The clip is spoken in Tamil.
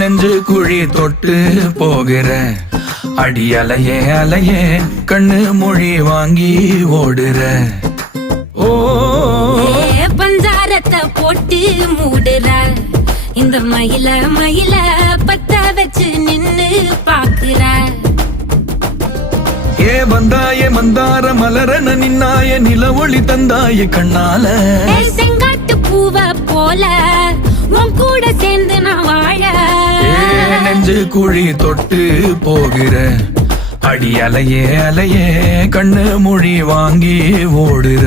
நெஞ்சு குழி தொட்டு போகிற அடி அலையே அலையே கண்ணு மொழி வாங்கி ஓடுற. ஓ பஞ்சாரத்தை போட்டு மூடுற இந்த மயில மயில பத்த வச்சு நின்னு பாக்குற. ஏ வந்தாய மந்தார மலரன நின்னாய நில ஒளி தந்தாய கண்ணால. செங்காட்டு பூவ போல உன் கூட சேர்ந்து நான் வாழ. நெஞ்சு குழி தொட்டு போகிற அடி அலையே அலையே கண்ணு மொழி வாங்கி ஓடுற.